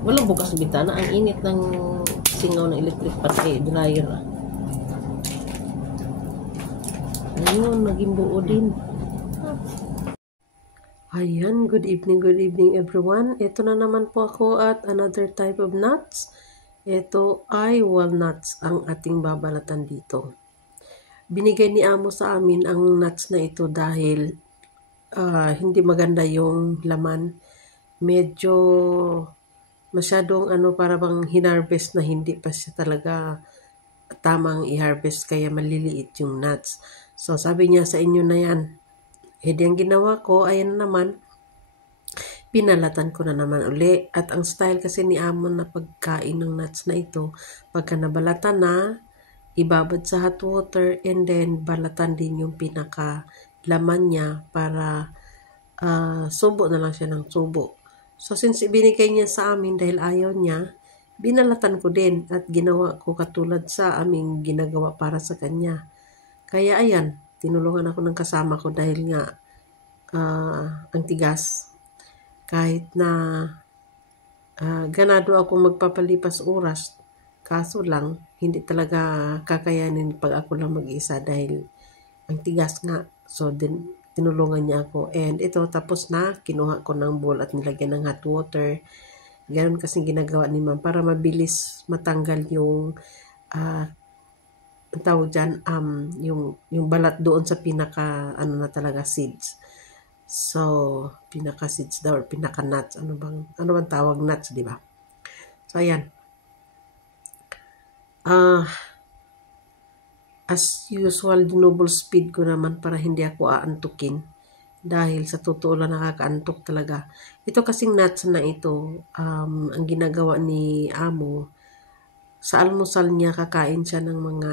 Walang bukas na bintana. Ang init ng singaw ng electric pan dryer. Ayun, naging buo din. Ayan, good evening everyone. Ito na naman po ako at another type of nuts. Ito ay walnuts ang ating babalatan dito. Binigay ni Amo sa amin ang nuts na ito dahil hindi maganda yung laman. Medyo masyadong para bang hinarvest na hindi pa siya talaga tamang i-harvest kaya maliliit yung nuts. So sabi niya sa inyo na yan. Ang ginawa ko, ayan naman, pinalatan ko na naman uli. At ang style kasi ni Amon na pagkain ng nuts na ito, pagka nabalatan na, ibabad sa hot water and then balatan din yung pinaka laman niya para subo na lang siya ng subo. So since ibinigay niya sa amin dahil ayaw niya, binalatan ko din at ginawa ko katulad sa aming ginagawa para sa kanya. Kaya ayan, tinulungan ako ng kasama ko dahil nga ang tigas. Kahit na ganado ako magpapalipas oras, kaso lang, hindi talaga kakayanin pag ako lang mag-isa dahil ang tigas nga. So, tinulungan niya ako. And ito, tapos na, kinuha ko ng bowl at nilagyan ng hot water. Ganun kasi ginagawa ni Ma'am para mabilis matanggal yung ang tawag dyan, yung balat doon sa pinaka, na talaga seeds. So, pinaka seeds daw or pinaka nuts. Ano bang tawag nuts, di ba? So, ayan. As usual, dinouble speed ko naman para hindi ako aantukin. Dahil sa totoo lang nakakaantok talaga. Ito kasing nuts na ito, ang ginagawa ni Amo, sa almusal niya kakain siya ng mga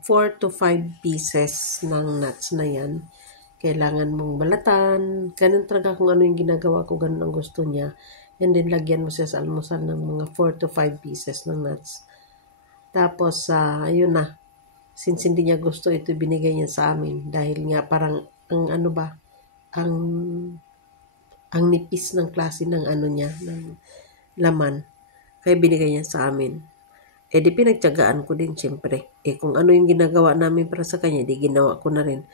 4 to 5 pieces ng nuts na yan. Kailangan mong balatan. Ganun talaga kung ano yung ginagawa ko, ganun ang gusto niya. And then lagyan mo siya sa almusal ng mga 4 to 5 pieces ng nuts. Tapos, ayun na. Since hindi niya gusto, ito binigay niya sa amin. Dahil nga parang, ang nipis ng klase ng niya, ng laman. Kaya binigay niya sa amin. Di pinagtiyagaan ko din, syempre. Kung ano yung ginagawa namin para sa kanya, di ginawa ko na rin.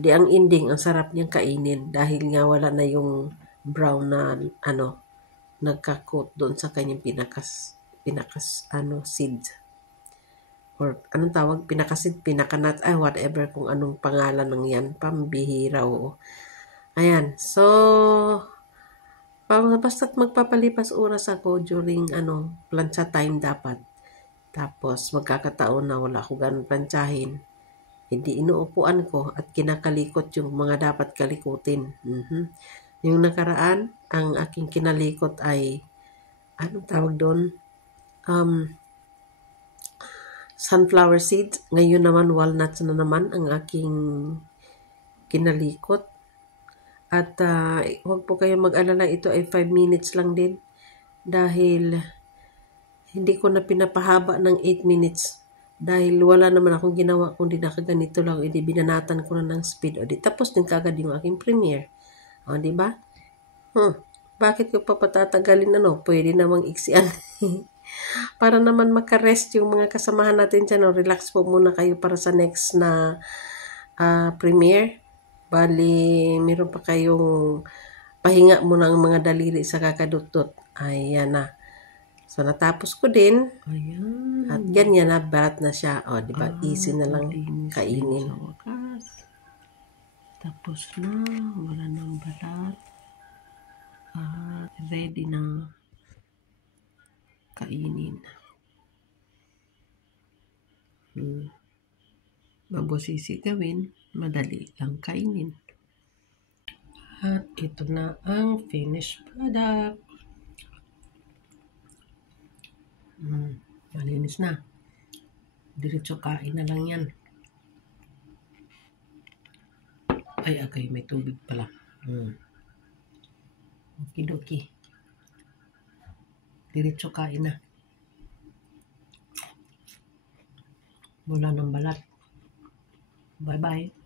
Di ang ending, ang sarap niyang kainin. Dahil nga wala na yung brown na, nagka-coat doon sa kanyang pinakas, seed. Or anong tawag? Pinakasid, pinakanat, whatever kung anong pangalan ng yan. Pambihira, oo. Ayan. So, basta't magpapalipas oras ako during, plancha time dapat. Tapos, magkakataon na wala ako ganun plantsahin. Hindi inuupuan ko at kinakalikot yung mga dapat kalikutin. Yung nakaraan, ang aking kinalikot ay, anong tawag doon? Sunflower seeds. Ngayon naman, walnuts na naman ang aking kinalikot. At huwag po kayong mag-alala, ito ay 5 minutes lang din. Dahil hindi ko na pinapahaba ng 8 minutes. Dahil wala naman akong ginawa kundi nakaganito lang. Binanatan ko na ng speed. Tapos din kagad yung aking premiere. Di ba? Bakit ko pa patatagalin Pwede namang iksian. Para naman makarest yung mga kasamahan natin dyan. Relax po muna kayo para sa next na premiere. Bali, meron pa kayong pahinga muna ang mga daliri sa kakadutot. Ayan na. So, natapos ko din. Ayan. At ganyan na, balat na siya. Di ba? Easy na lang kainin. Tapos na, wala nang balat. Ready na kainin. Mabosisi gawin, madali lang kainin. At ito na ang finished product. Malinis na. Diretso kain na lang yan. Okay, may tubig pala. Okidoki. Diretso kain na. Wala ng balat. Bye-bye.